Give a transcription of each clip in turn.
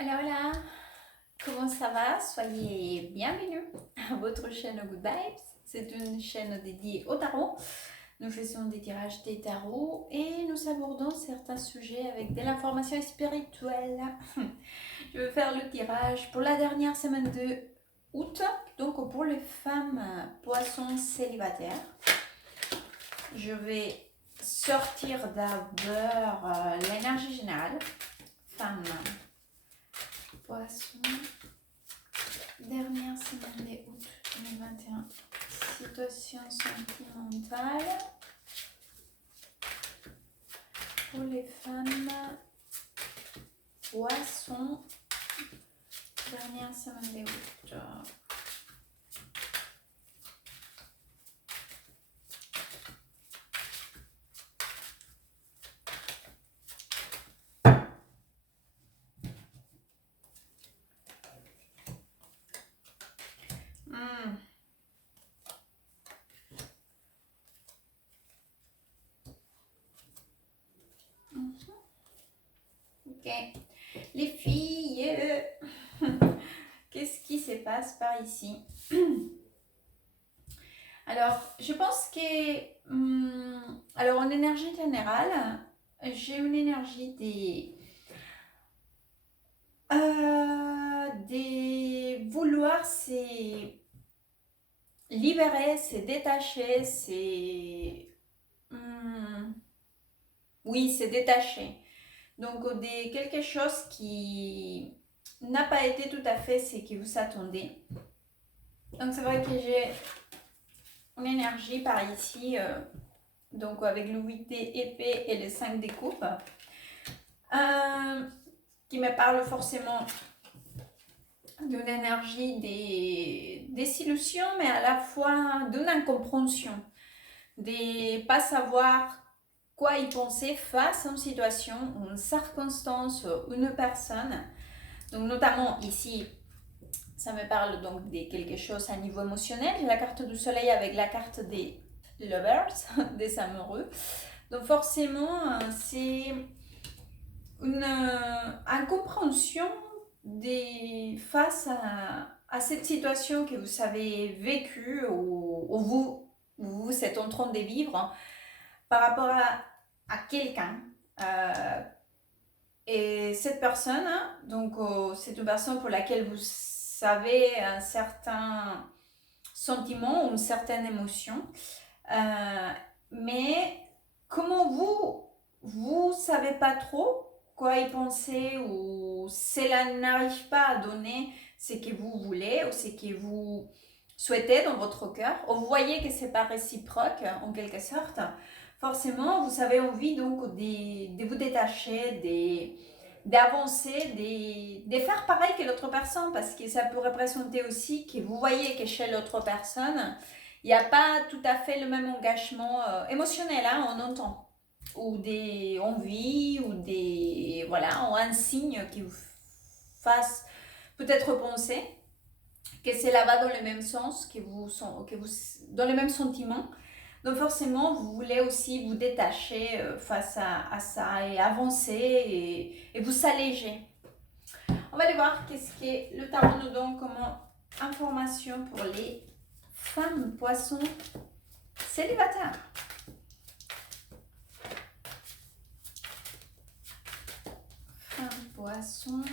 Hola, hola, comment ça va? Soyez bienvenus à votre chaîne Good Vibes. C'est une chaîne dédiée au tarot. Nous faisons des tirages des tarots et nous abordons certains sujets avec de l'information spirituelle. Je vais faire le tirage pour la dernière semaine de août, donc pour les femmes poissons célibataires. Je vais sortir d'abord l'énergie générale. Femmes poissons. Dernière semaine d'août 2021. Situation sentimentale pour les femmes poissons. Dernière semaine d'août. Ok. Les filles, qu'est-ce qui se passe par ici? Alors, je pense que, alors en énergie générale, j'ai une énergie des vouloir se libérer, se détacher, oui, se détacher. Donc, de quelque chose qui n'a pas été tout à fait ce que vous attendez. Donc, c'est vrai que j'ai une énergie par ici, donc avec le 8 d'épée et le 5 de coupe, qui me parle forcément d'une énergie des désillusions, mais à la fois d'une incompréhension, de ne pas savoir quoi y penser face à une situation, une circonstance, une personne. Donc notamment ici, ça me parle donc de quelque chose à niveau émotionnel. J'ai la carte du soleil avec la carte des lovers, des amoureux. Donc forcément, c'est une incompréhension face à cette situation que vous avez vécue ou vous êtes en train de vivre par rapport à quelqu'un. Et cette personne, donc c'est une personne pour laquelle vous savez un certain sentiment ou une certaine émotion. Mais comment vous savez pas trop quoi y penser ou cela n'arrive pas à donner ce que vous voulez ou ce que vous souhaitez dans votre cœur, ou vous voyez que c'est pas réciproque en quelque sorte, forcément vous avez envie donc de vous détacher, d'avancer, de faire pareil que l'autre personne, parce que ça peut représenter aussi que vous voyez que chez l'autre personne, il n'y a pas tout à fait le même engagement émotionnel, on entend, ou des envies, ou des, voilà, ou un signe qui vous fasse peut-être penser que cela va dans le même sens, que vous dans le même sentiment. Donc forcément, vous voulez aussi vous détacher face à ça et avancer et vous alléger. On va aller voir qu'est-ce que le tarot nous donne comme information pour les femmes poissons célibataires. Femmes poissons.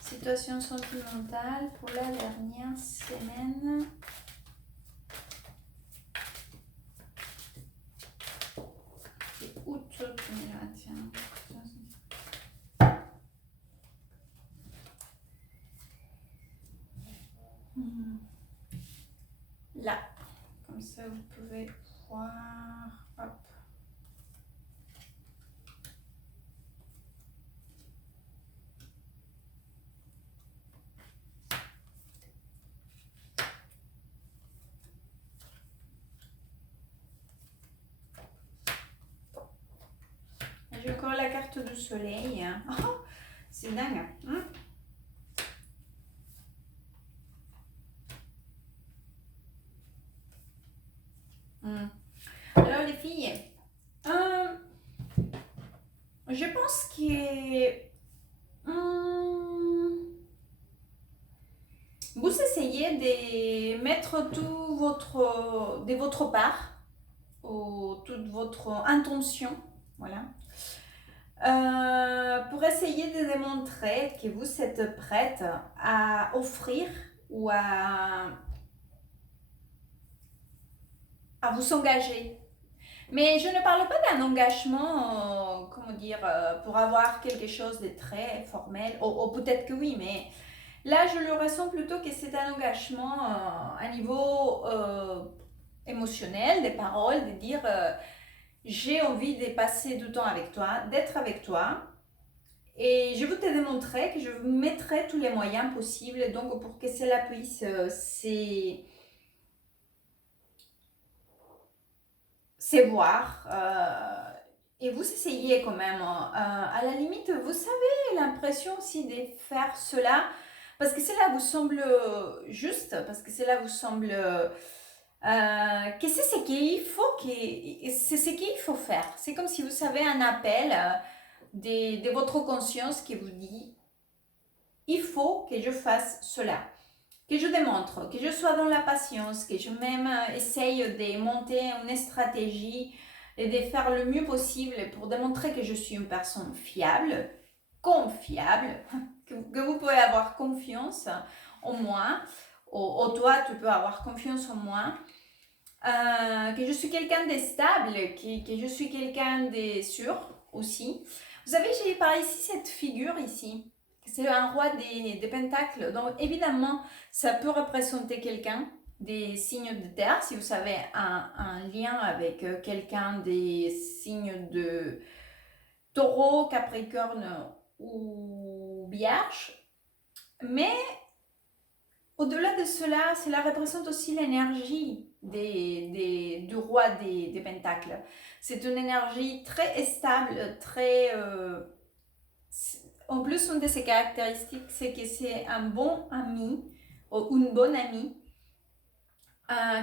Situation sentimentale pour la dernière semaine. C'est août 2021. Là, comme ça vous pouvez voir. Hop. J'ai encore la carte du soleil. Oh, c'est dingue. vous essayez de mettre de votre part, ou toute votre intention, voilà, pour essayer de démontrer que vous êtes prête à offrir ou à vous engager. Mais je ne parle pas d'un engagement, comment dire, pour avoir quelque chose de très formel, ou peut-être que oui, mais là je le ressens plutôt que c'est un engagement à niveau émotionnel, des paroles, de dire j'ai envie de passer du temps avec toi, d'être avec toi. Et je veux te démontrer que je mettrai tous les moyens possibles donc pour que cela puisse c'est voir. Et vous essayez quand même. À la limite, vous avez l'impression aussi de faire cela parce que cela vous semble juste, parce que cela vous semble que c'est ce qu'il faut, c'est ce qu'il faut faire. C'est comme si vous savez un appel de votre conscience qui vous dit il faut que je fasse cela, que je démontre, que je sois dans la patience, que je même essaye de monter une stratégie et de faire le mieux possible pour démontrer que je suis une personne fiable, confiable, que vous pouvez avoir confiance en moi, ou toi tu peux avoir confiance en moi, que je suis quelqu'un de stable, que je suis quelqu'un de sûr aussi. Vous savez, j'ai par ici cette figure ici. C'est un roi des pentacles. Donc évidemment, ça peut représenter quelqu'un des signes de terre. Si vous savez un lien avec quelqu'un des signes de taureau, capricorne ou vierge. Mais au-delà de cela, cela représente aussi l'énergie du roi des pentacles. C'est une énergie très stable, très... en plus, une de ses caractéristiques, c'est que c'est un bon ami, ou une bonne amie,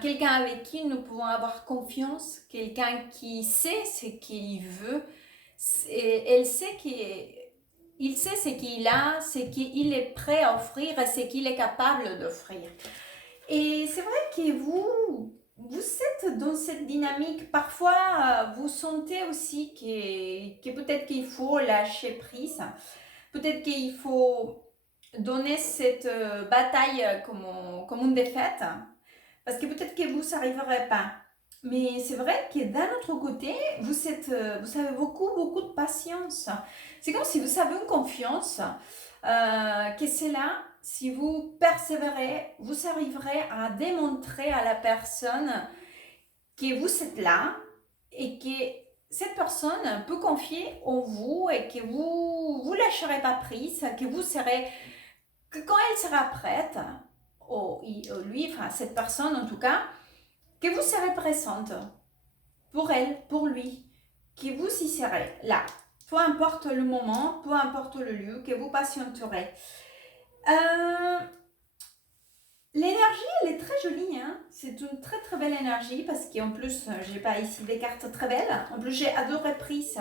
quelqu'un avec qui nous pouvons avoir confiance, quelqu'un qui sait ce qu'il veut, elle sait qu'il sait ce qu'il a, ce qu'il est prêt à offrir et ce qu'il est capable d'offrir. Et c'est vrai que vous êtes dans cette dynamique. Parfois, vous sentez aussi que peut-être qu'il faut lâcher prise. Peut-être qu'il faut donner cette bataille comme une défaite. Parce que peut-être que vous n'arriverez pas. Mais c'est vrai que d'un autre côté, vous avez beaucoup de patience. C'est comme si vous avez une confiance que c'est là, si vous persévérez, vous arriverez à démontrer à la personne que vous êtes là et que cette personne peut confier en vous et que vous lâcherez pas prise, que quand elle sera prête, lui, enfin cette personne en tout cas, que vous serez présente pour elle, pour lui, que vous y serez là. Peu importe le moment, peu importe le lieu, que vous patienterez. L'énergie, elle est très jolie, hein? C'est une très belle énergie parce qu'en plus, j'ai pas ici des cartes très belles. En plus, j'ai adoré prise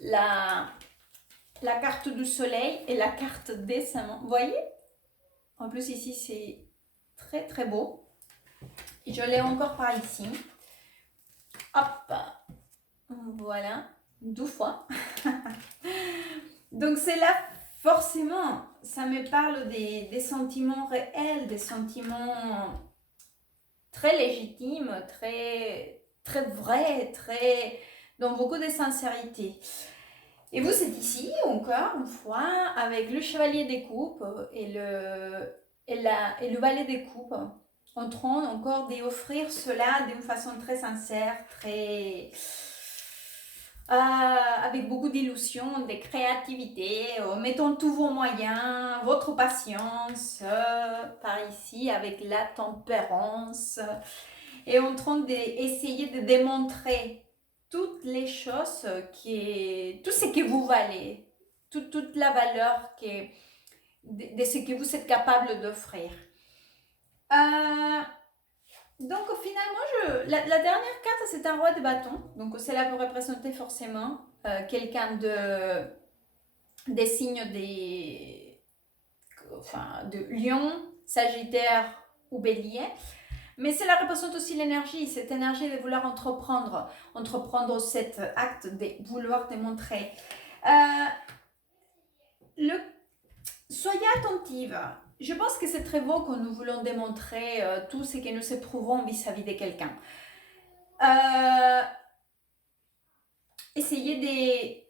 la carte du soleil et la carte des amants. Vous voyez? En plus, ici, c'est très beau. Et je l'ai encore par ici. Hop! Voilà, 12 fois. Donc c'est là, forcément, ça me parle des sentiments réels, des sentiments très légitimes, très vrais, dans beaucoup de sincérité. Et vous êtes ici, encore une fois, avec le chevalier des coupes et le valet des coupes, en train encore d'offrir cela d'une façon très sincère, avec beaucoup d'illusions, de créativité, mettons tous vos moyens, votre patience, par ici, avec la tempérance, et en train d'essayer de démontrer toutes les choses, tout ce que vous valez, toute la valeur de ce que vous êtes capable d'offrir. Donc finalement, la dernière carte, c'est un roi de bâton. Donc cela peut représenter forcément quelqu'un des signes de lion, Sagittaire ou Bélier. Mais cela représente aussi l'énergie, cette énergie de vouloir entreprendre cet acte de vouloir démontrer. Soyez attentive. Je pense que c'est très beau quand nous voulons démontrer tout ce que nous éprouvons vis-à-vis de quelqu'un. Essayez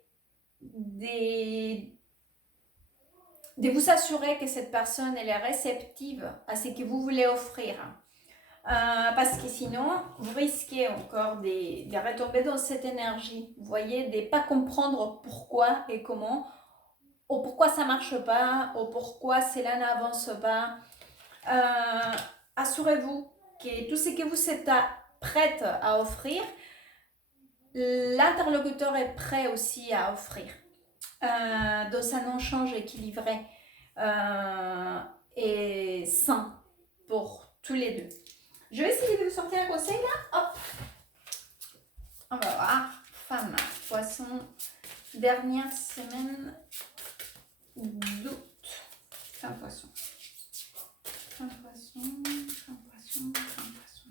de vous assurer que cette personne elle est réceptive à ce que vous voulez offrir. Parce que sinon, vous risquez encore de retomber dans cette énergie. Vous voyez, de ne pas comprendre pourquoi et comment, ou pourquoi ça ne marche pas, ou pourquoi cela n'avance pas. Assurez-vous que tout ce que vous êtes prête à offrir, l'interlocuteur est prêt aussi à offrir. Dans un échange équilibré et sain pour tous les deux. Je vais essayer de vous sortir un conseil là. Hop. On va voir. Femme, poisson, dernière semaine d'août. Femme, poisson. Femme, poisson, femme, poisson, femme, poisson.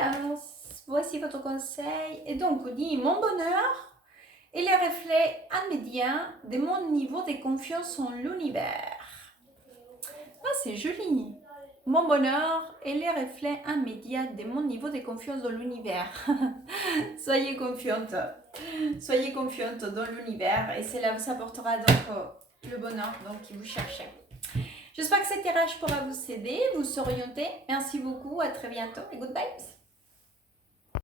Alors, voici votre conseil. Et donc, on dit mon bonheur et les reflets immédiats de mon niveau de confiance en l'univers. Ah, c'est joli. Mon bonheur et les reflets immédiats de mon niveau de confiance dans l'univers. Soyez confiante. Soyez confiante dans l'univers et cela vous apportera donc le bonheur que vous cherchez. J'espère que cet tirage pourra vous aider, vous orienter. Merci beaucoup, à très bientôt et good vibes.